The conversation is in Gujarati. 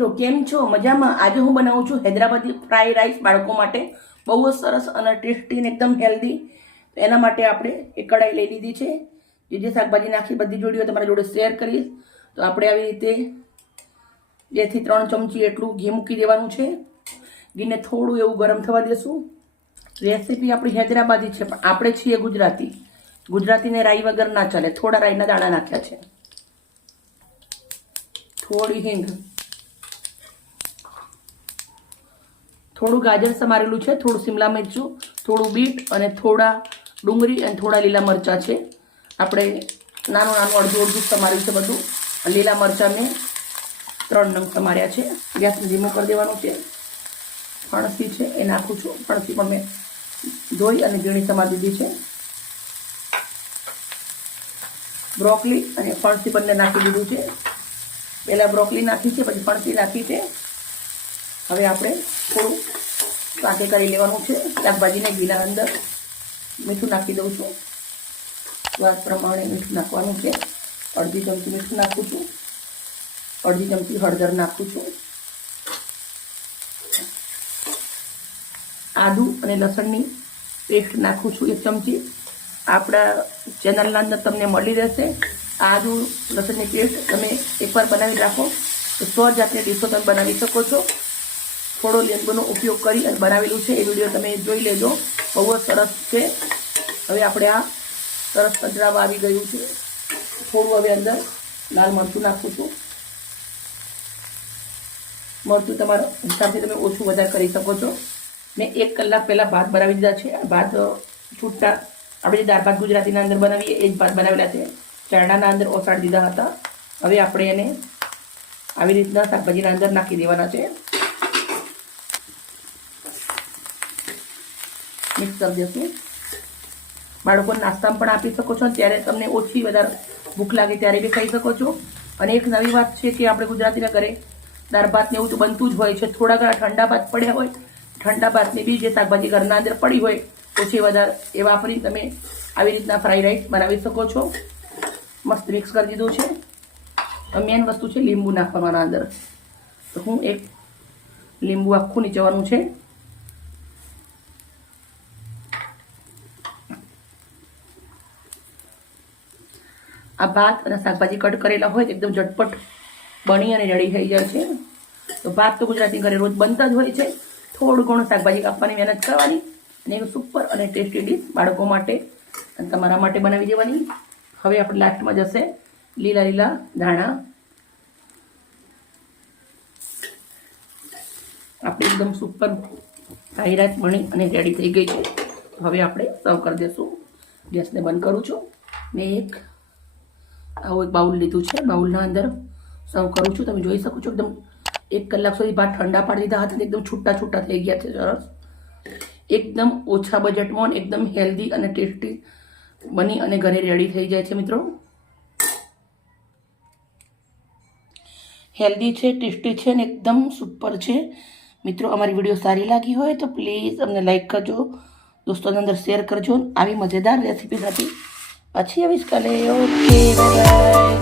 મિત્રો, કેમ છો? મજામાં? આજે હું બનાવું છું હૈદરાબાદી ફ્રાઈ રાઈસ બાળકો માટે. બહુ જ સરસ અને ટેસ્ટી અને એકદમ હેલ્ધી. એના માટે આપણે એક કઢાઈ લઈ લીધી છે. જે જે શાકભાજી નાખી બધી જોડીઓ તમારા જોડે શેર કરીશ. તો આપણે આવી રીતે બેથી ત્રણ ચમચી એટલું ઘી મૂકી દેવાનું છે. ઘીને થોડું એવું ગરમ થવા દેશું. રેસીપી આપણી હૈદરાબાદી છે, પણ આપણે છીએ ગુજરાતી. ગુજરાતીને રાઈ વગર ના ચાલે. થોડા રાઈના દાણા નાખ્યા છે. થોડી હિંગ. થોડું ગાજર સમારેલું છે, થોડું શિમલા મિરચું, થોડું બીટ અને થોડા ડુંગળી અને થોડા લીલા મરચાં છે. આપણે નાનું નાનું અડધું અડધું સમાર્યું છે બધું. લીલા મરચાં મેં ત્રણ નંગ સમાર્યા છે. ગેસને ધીમો કરી દેવાનું છે. ફણસી છે એ નાખું છું. ફણસી પણ મેં ધોઈ અને ઝીણી સમારી દીધી છે. બ્રોકલી અને ફણસી બંને નાખી દીધું છે. પહેલાં બ્રોકલી નાખી છે, પછી ફણસી નાખી છે. હવે આપણે થોડું કાંટે કરી લેવાનું છે. શાકભાજીને ઘીના અંદર મીઠું નાખી દઉં છું. સ્વાદ પ્રમાણે મીઠું નાખવાનું છે. અડધી ચમચી મીઠું નાખું છું. અડધી ચમચી હળદર નાખું છું. આદુ અને લસણની પેસ્ટ નાખું છું એક ચમચી. આપણા ચેનલના અંદર તમને મળી રહેશે. આદુ, લસણની પેસ્ટ તમે એકવાર બનાવી રાખો. તો સો જાતની ડીશો તમે બનાવી શકો છો. થોડો લીંબુનો ઉપયોગ કરી અને બનાવેલું છે. એ વીડિયો તમે જોઈ લેજો. બહુ જ સરસ છે. હવે આપણે આ સરસ કચરાવા આવી ગયું છે. થોડું હવે અંદર લાલ મરચું નાખું છું. મરચું તમારા હિસાબથી તમે ઓછું વધારે કરી શકો છો. મેં એક કલાક પહેલાં ભાત બનાવી દીધા છે. ભાત છૂટતા આપણે જે દાળ ભાત ગુજરાતીના અંદર બનાવીએ, એ જ ભાત બનાવેલા છે. ચરણાના અંદર ઓસાડી દીધા હતા. હવે આપણે એને આવી રીતના શાકભાજીના અંદર નાખી દેવાના છે. મિક્સ કરી દેશું. બાળકોને નાસ્તામાં પણ આપી શકો છો ત્યારે તમને ઓછી વધારે ભૂખ લાગે ત્યારે બી ખાઈ શકો છો. અને એક નવી વાત છે કે આપણે ગુજરાતીના ઘરે દાળ ભાત એવું તો બનતું જ હોય છે. થોડા ઘણા ઠંડા ભાત પડ્યા હોય, ઠંડા ભાતની બી જે શાકભાજી ઘરના અંદર પડી હોય, ઓછી વધારે એ વાપરી તમે આવી રીતના ફ્રાઈ રાઈસ બનાવી શકો છો. મસ્ત મિક્સ કરી દીધું છે. મેન વસ્તુ છે લીંબુ નાખવાના અંદર. તો હું એક લીંબુ આખું નીચવાનું છે. આ ભાત અને શાકભાજી કટ કરેલા હોય તો એકદમ ઝટપટ બની અને રેડી થઈ જાય છે. તો ભાત તો ગુજરાતી ઘરે રોજ બનતા જ હોય છે. થોડું ઘણું શાકભાજી કાપવાની મહેનત કરવાની અને એક સુપર અને ટેસ્ટી ડીશ બાળકો માટે અને તમારા માટે બનાવી દેવાની. હવે આપણે લાસ્ટમાં જશે લીલા લીલા ધાણા. આપણે એકદમ સુપર જાહેરાત બની અને રેડી થઈ ગઈ છે. હવે આપણે સર્વ કરી દઈશું ગેસને બંધ કરું છું. મેં એક આવું એક બાઉલ લીધું છે, બાઉલના અંદર સર્વ કરું છું. તમે જોઈ શકો છો, એકદમ એક કલાક સુધી ભાત ઠંડા પાડી દીધા હતા એકદમ છૂટા છૂટા થઈ ગયા છે, સરસ. એકદમ ઓછા બજેટમાં એકદમ હેલ્ધી અને ટેસ્ટી બની અને ઘરે રેડી થઈ જાય છે, મિત્રો. હેલ્ધી છે ટેસ્ટી છે અને એકદમ સુપર છે. મિત્રો, અમારી વીડિયો સારી લાગી હોય તો પ્લીઝ અમને લાઈક કરજો. દોસ્તોની અંદર શેર કરજો. આવી મજેદાર રેસીપી સાથે Así aviscaleo. Ok, bye bye.